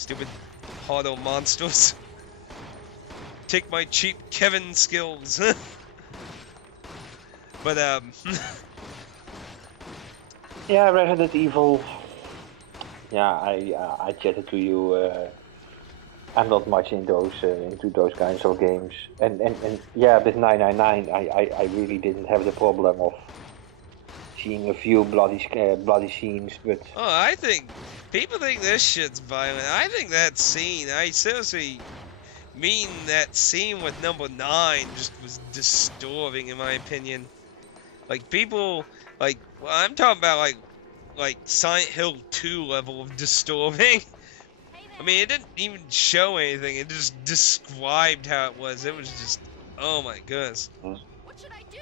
Stupid hardo monsters. Take my cheap Kevin skills. But Yeah, Resident Evil. Yeah, I chatted to you. I'm not much in into those kinds of games, and yeah, with 999, I really didn't have the problem of seeing a few bloody scenes, but I think people think this shit's violent. I think that scene, I seriously mean that scene with number 9 just was disturbing in my opinion. Like people, like well, I'm talking about like Silent Hill 2 level of disturbing. I mean, it didn't even show anything. It just described how it was. It was just, oh my goodness.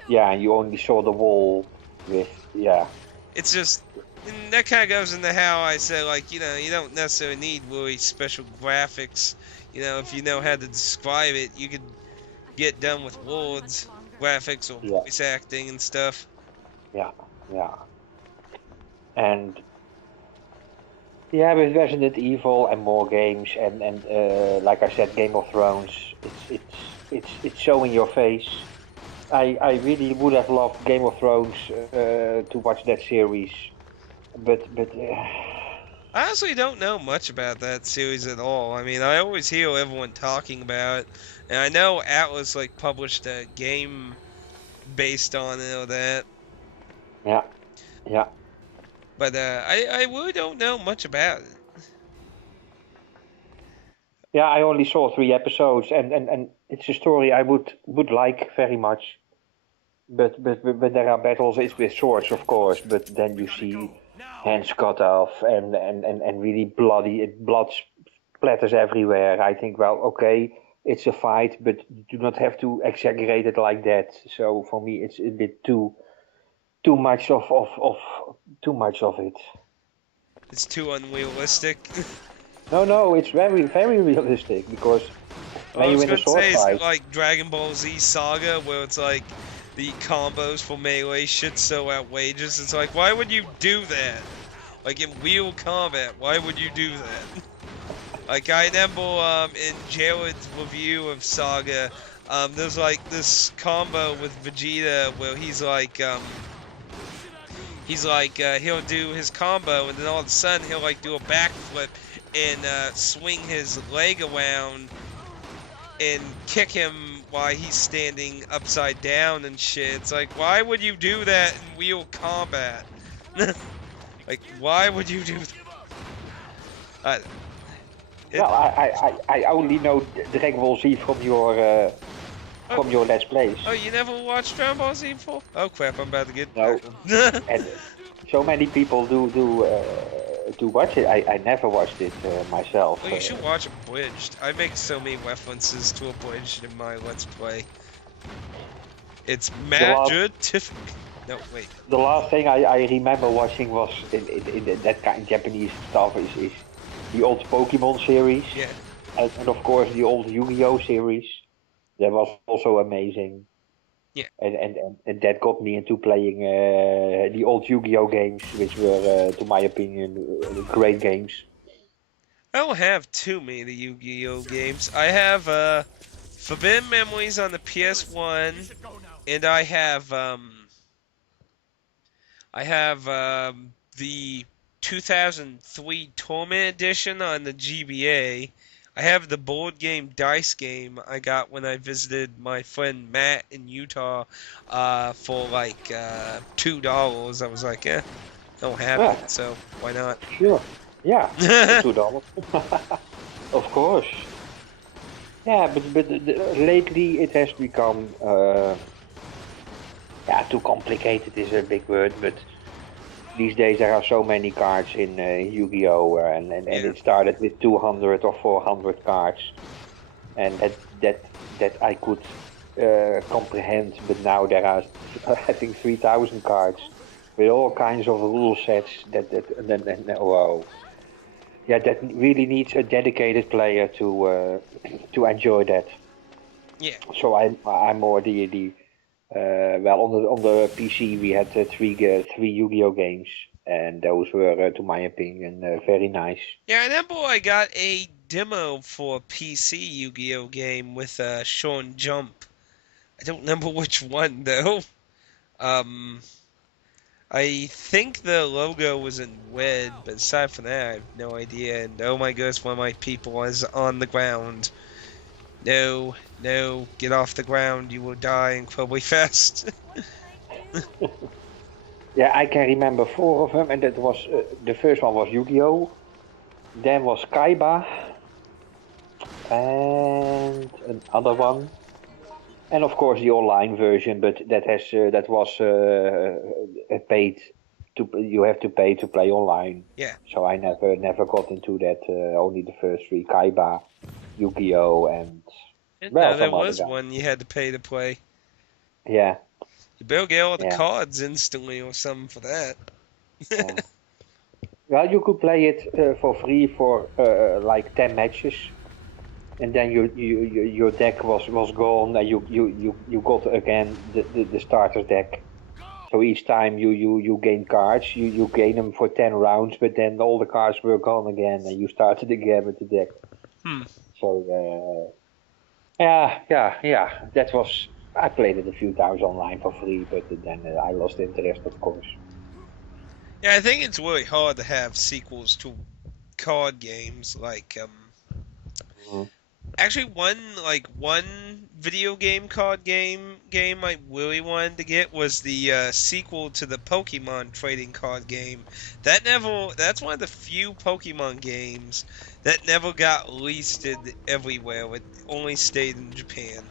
yeah, and you only saw the wall with yeah. It's just, and that kind of goes into how I said, like, you know, you don't necessarily need really special graphics. You know, if you know how to describe it, you could get done with words, graphics, or Yeah, voice acting and stuff. yeah, yeah, and yeah, with Resident Evil and more games, and like I said, Game of Thrones, it's so in your face. I really would have loved Game of Thrones to watch that series, but I honestly don't know much about that series at all. I mean, I always hear everyone talking about it, and I know Atlas like published a game based on it or that, yeah, yeah, but I really don't know much about it. yeah. I only saw 3 episodes, and it's a story I would like very much. But there are battles. It's with swords, of course. But then you see hands cut off and really blood splatters everywhere. I think, well, okay, it's a fight, but you do not have to exaggerate it like that. So for me, it's a bit too much of too much of it. It's too unrealistic. No, it's very realistic because What I when was you're in a gonna sword say is fight, like Dragon Ball Z Saga, where it's like the combos for melee shit's so outrageous. It's like, why would you do that? Like in real combat, why would you do that? Like I remember in Jared's review of Saga, there's like this combo with Vegeta where he'll do his combo and then all of a sudden he'll like do a backflip and swing his leg around and kick him while he's standing upside down and shit. It's like, why would you do that in real combat? Like, why would you do that? well, I only know Dragon Ball Z from your Let's Plays. Oh, you never watched Dragon Ball Z before? Oh crap, I'm about to get No, and so many people do watch it. I never watched it myself. Well, you should watch Abridged. I make so many references to Abridged in my Let's Play. It's magnificent. No, wait. The last thing I remember watching was in that kind of Japanese stuff is the old Pokemon series. Yeah. And of course the old Yu-Gi-Oh series. That was also amazing. Yeah. And that got me into playing the old Yu-Gi-Oh games, which were, to my opinion, great games. I don't have too many Yu-Gi-Oh games. I have Forbidden Memories on the PS1, and I have the 2003 Tournament Edition on the GBA. I have the board game Dice Game I got when I visited my friend Matt in Utah for like $2. I was like, don't have it, so why not? Sure. Yeah, $2. Of course. Yeah, but lately it has become too complicated is a big word, but these days there are so many cards in Yu-Gi-Oh! And it started with 200 or 400 cards, and that I could comprehend. But now there are, I think, 3,000 cards with all kinds of rule sets. Wow, yeah, that really needs a dedicated player to enjoy that. Yeah. So I'm more the well, on the PC we had three Yu-Gi-Oh games, and those were, to my opinion, very nice. Yeah, I remember I got a demo for a PC Yu-Gi-Oh game with Sean Jump. I don't remember which one though. Um, I think the logo was in red, but aside from that, I have no idea. And oh my goodness, one of my people was on the ground. No, no, get off the ground, you will die incredibly fast. Yeah, I can remember four of them, and that was the first one was Yu-Gi-Oh, then was Kaiba, and another one, and of course the online version, but that was a paid to you have to pay to play online. Yeah. So I never got into that. Only the first three: Kaiba, Yu-Gi-Oh, and well, No, there some other was guy. one you had to pay to play. Yeah, You better get all the yeah, cards instantly or something for that. yeah. Well, you could play it for free for like 10 matches, and then your deck was gone, and you got again the starter deck. So each time you gain cards, you gain them for 10 rounds, but then all the cards were gone again, and you started again with the deck. Hmm. So yeah, that was. I played it a few times online for free, but then I lost interest, of course. Yeah, I think it's really hard to have sequels to card games. Mhm. Actually, one video game card game I really wanted to get was the sequel to the Pokemon trading card game. That's one of the few Pokemon games that never got listed everywhere. It only stayed in Japan.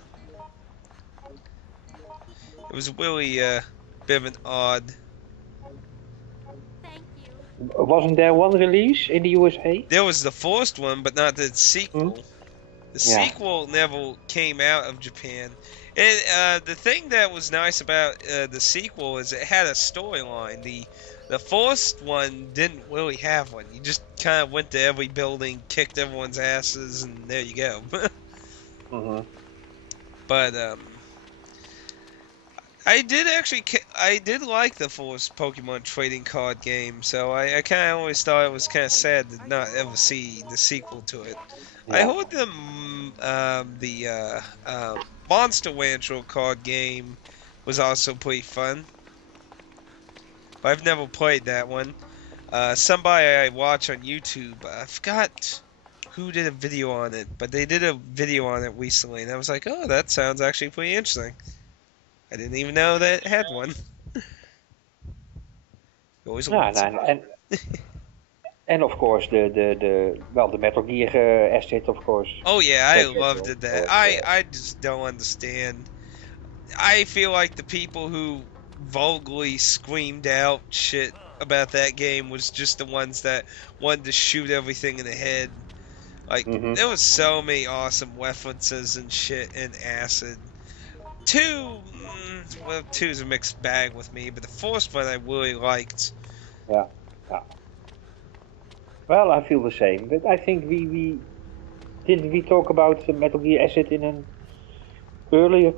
It was really a bit of an odd. Wasn't there one release in the USA? There was the first one, but not the Hmm? sequel. The Yeah. sequel never came out of Japan. And the thing that was nice about the sequel is it had a storyline. The first one didn't really have one. You just kind of went to every building, kicked everyone's asses, and there you go. Hmm. But I did like the first Pokemon trading card game, so I kind of always thought it was kind of sad to not ever see the sequel to it. I Yeah. heard the Monster Rancher card game was also pretty fun, but I've never played that one. Somebody I watch on YouTube, I forgot who did a video on it, but they did a video on it recently, and I was like, oh, that sounds actually pretty interesting. I didn't even know that it had one. You always Yeah, learn something. and of course the Metal Gear asset, of course. Oh yeah, I That loved it. That was I just don't understand. I feel like the people who vulgarly screamed out shit about that game was just the ones that wanted to shoot everything in the head. Like hmm. there was so many awesome references and shit in Acid. Well, two's a mixed bag with me, but the first one I really liked. Yeah, yeah. Well, I feel the same, but I think we didn't we talk about the Metal Gear asset in an earlier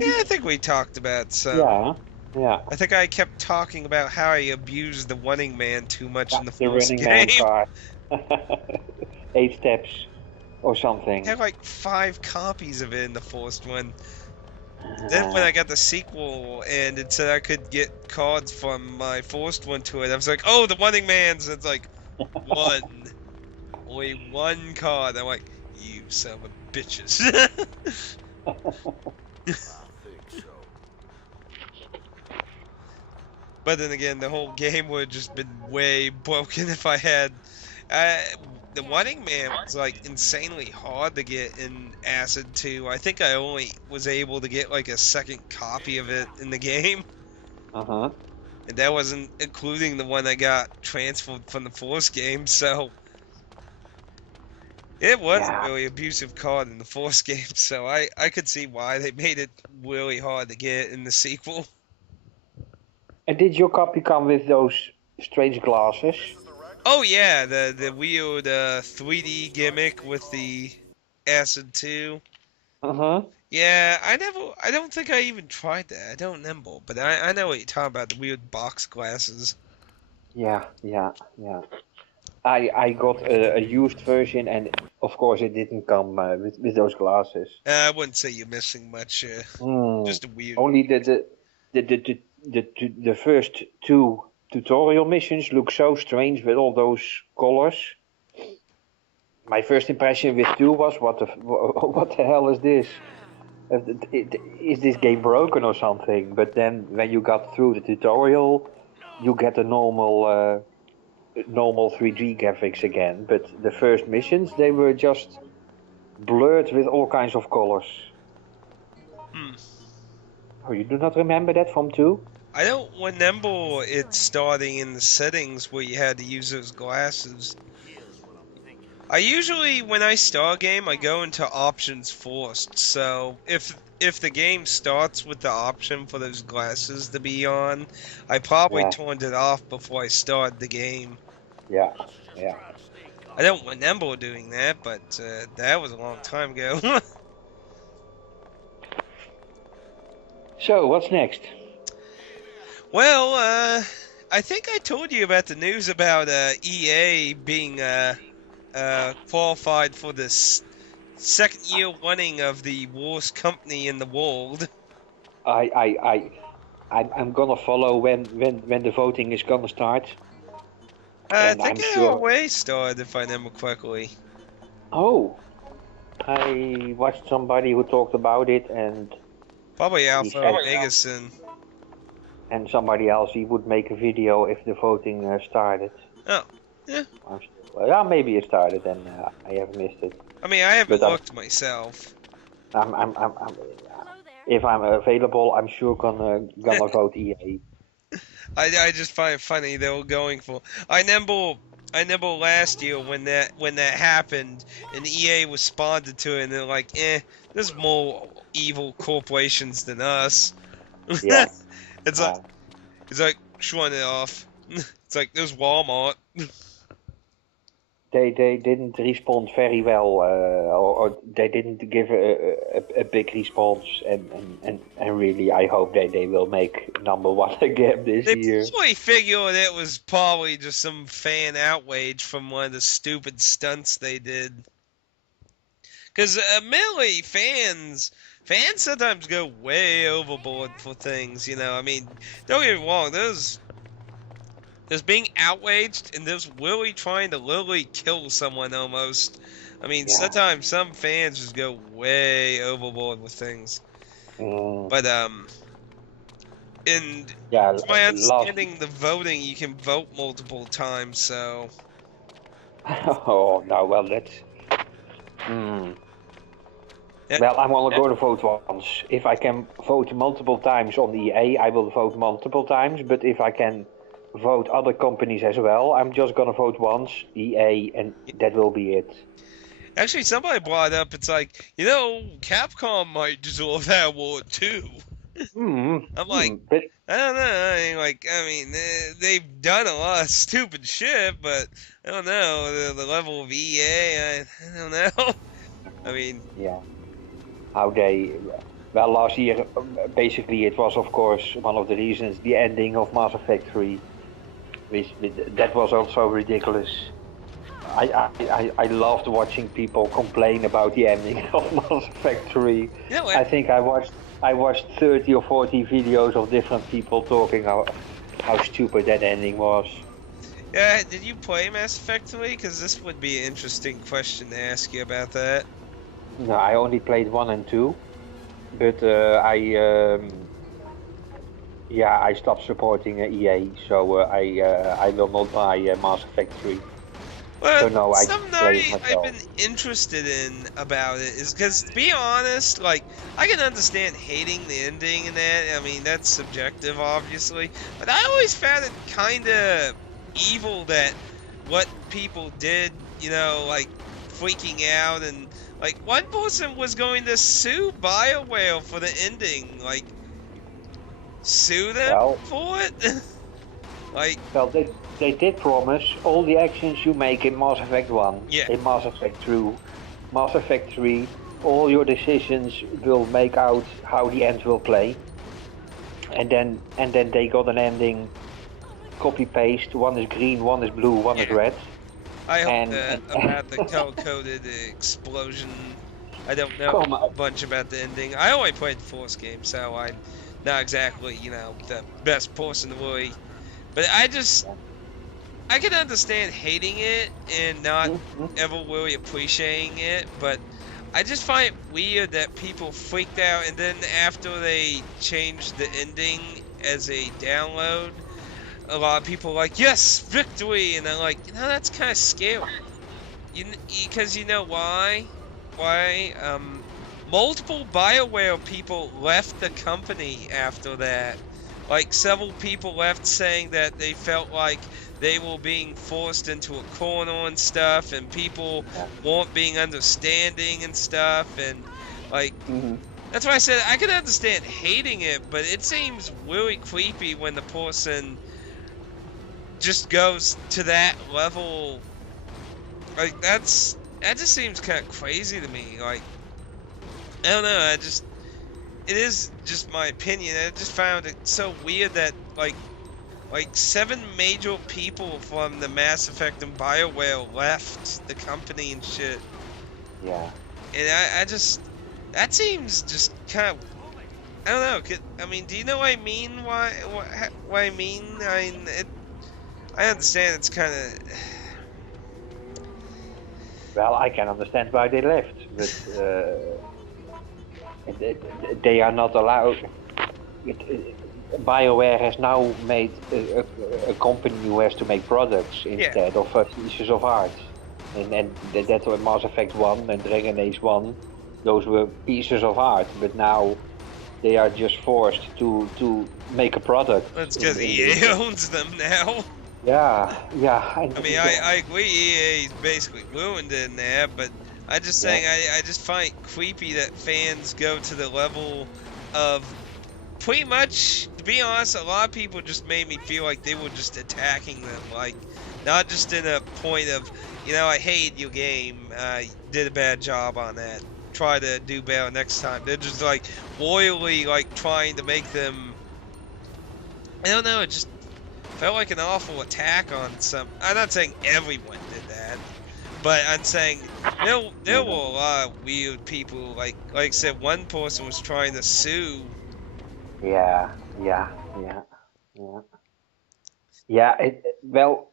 Yeah, conversation? I think we talked about some. Yeah, yeah, I think I kept talking about how I abused the Running Man too much yeah. in the The first Running Man game. car, 8 steps or I something. had like 5 copies of it in the first one. Then when Uh, I got the sequel and it said I could get cards from my first one to it, I was like, oh, the Running Man's. It's like one, only one card. I'm like, you son of a bitches. But then again, the whole game would have just been way broken if I had. Uh, the Running Man was like insanely hard to get in Acid 2. I think I only was able to get like a second copy of it in the game, uh-huh. and that wasn't including the one I got transferred from the Force game. So it was a Yeah. really abusive card in the Force game. So I could see why they made it really hard to get in the sequel. And did your copy come with those strange glasses? Oh yeah, the weird 3D gimmick with the Acid 2. Uh-huh. Yeah, I don't think I even tried that. I don't remember, but I know what you're talking about, the weird box glasses. Yeah, yeah, yeah. I got a used version, and of course it didn't come with those glasses. I wouldn't say you're missing much. Hmm. Just a weird. Only the first two tutorial missions look so strange with all those colors. My first impression with two was what the hell is this? Is this game broken or something? But then when you got through the tutorial, you get the normal 3D graphics again. But the first missions, they were just blurred with all kinds of colors. Hmm. Oh, you do not remember that from 2? I don't remember it starting in the settings where you had to use those glasses. I usually, when I start a game, I go into options first. So if the game starts with the option for those glasses to be on, I probably Yeah, turned it off before I started the game. yeah, yeah. I don't remember doing that, but that was a long time ago. So, what's next? Well, I think I told you about the news about EA being qualified for this second year running of the worst company in the world. I, I, I, I'm gonna follow when the voting is gonna start, I and think I'm it sure. already started, if I remember correctly. Oh, I watched somebody who talked about it, and Probably he Alpha said, Vegason. and somebody else he would make a video if the voting started. Oh, yeah. Yeah, maybe it started, and I have missed it. I mean, I haven't But looked myself. if I'm available, I'm sure gonna vote EA. I just find it funny they were going for. I remember last year when that happened and EA responded to it and they're like, there's more evil corporations than us. Yeah, It's like uh, shrugging it off. It's like there's Walmart. they didn't respond very well, or they didn't give a big response, and really, I hope they will make number one again this They year. probably figured it was probably just some fan outrage from one of the stupid stunts they did. Because admittedly, fans sometimes go way overboard for things. I mean, don't get me wrong. There's being outraged, and there's really trying to literally kill someone almost. I mean, Yeah. sometimes some fans just go way overboard with things. Mm, But and yeah, to my last. understanding, the voting you can vote multiple times. So Oh no, well that's. Mm. yeah, Well, I'm only going to vote once. If I can vote multiple times on EA, I will vote multiple times. But if I can vote other companies as well, I'm just gonna vote once, EA, and that will be it. actually, somebody brought up. It's like Capcom might deserve that award too. I'm like, But I don't know. I mean, they've done a lot of stupid shit, but I don't know the level of EA. I don't know. I mean, yeah, how they. Well, last year, basically, it was of course one of the reasons the ending of Mass Effect 3, that was also ridiculous. I loved watching people complain about the ending of Mass Effect 3. I think I watched 30 or 40 videos of different people talking how stupid that ending was. yeah. Did you play Mass Effect 3? Because this would be an interesting question to ask you about that. No, I only played 1 and 2, but I stopped supporting EA, so I will not buy Mass Effect 3. Well, So no, I something play it I've myself. been interested in about it is because, to be honest, like, I can understand hating the ending and that. I mean, that's subjective, obviously. But I always found it kind of evil that what people did, like, freaking out. And, like, one person was going to sue BioWare for the ending. Like, sue them Well, for it? Like, well, they did promise all the actions you make in Mass Effect 1, yeah. in Mass Effect 2, Mass Effect 3, all your decisions will make out how the end will play. And then they got an ending copy paste. One is green, one is blue, one is red. I hope And about the color-coded explosion. I don't know come on. a bunch about the ending. I only played the first game, so I'm not exactly, the best person to really. But I can understand hating it and not ever really appreciating it, but I just find it weird that people freaked out and then after they changed the ending as a download, a lot of people are like, yes, victory, and I'm like, that's kind of scary. Because you know why? Why? Multiple BioWare people left the company after that. Like, several people left saying that they felt like they were being forced into a corner and stuff, and people weren't being understanding and stuff, and, like, that's why I said I could understand hating it, but it seems really creepy when the person just goes to that level. Like, that just seems kind of crazy to me. Like, I don't know, it is just my opinion. I just found it so weird that, like 7 major people from the Mass Effect and BioWare left the company and shit. Yeah. And that seems just kind of, I don't know. I mean, do you know what I mean? What I mean? I understand it's kind of. Well, I can understand why they left, but they are not allowed. BioWare has now made a company who has to make products instead of pieces of art. And that were Mass Effect 1 and Dragon Age 1, those were pieces of art, but now they are just forced to make a product. That's because EA owns them now. Yeah. I mean, I agree EA's basically ruined it in there, but I'm just saying I just find it creepy that fans go to the level of pretty much, to be honest, a lot of people just made me feel like they were just attacking them, like, not just in a point of, I hate your game, you did a bad job on that, try to do better next time. They're just, like, loyally, like, trying to make them, I don't know, it just felt like an awful attack on some. I'm not saying everyone did that, but I'm saying there were a lot of weird people. Like I said, one person was trying to sue. Yeah. Well,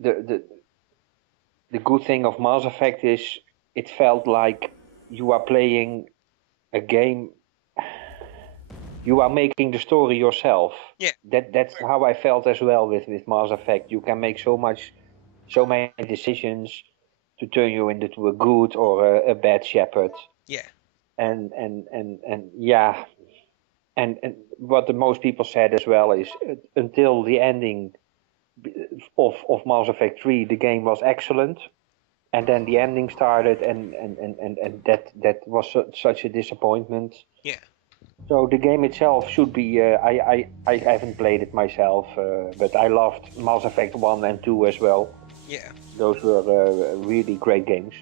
the good thing of Mass Effect is it felt like you are playing a game. You are making the story yourself. Yeah. That's how I felt as well with Mass Effect. You can make so many decisions to turn you into a good or a bad shepherd. Yeah. And yeah, and what the most people said as well is until the ending of Mass Effect 3, the game was excellent. And then the ending started, and that was such a disappointment. Yeah. So the game itself should be. I haven't played it myself, but I loved Mass Effect 1 and 2 as well. Yeah. Those were really great games.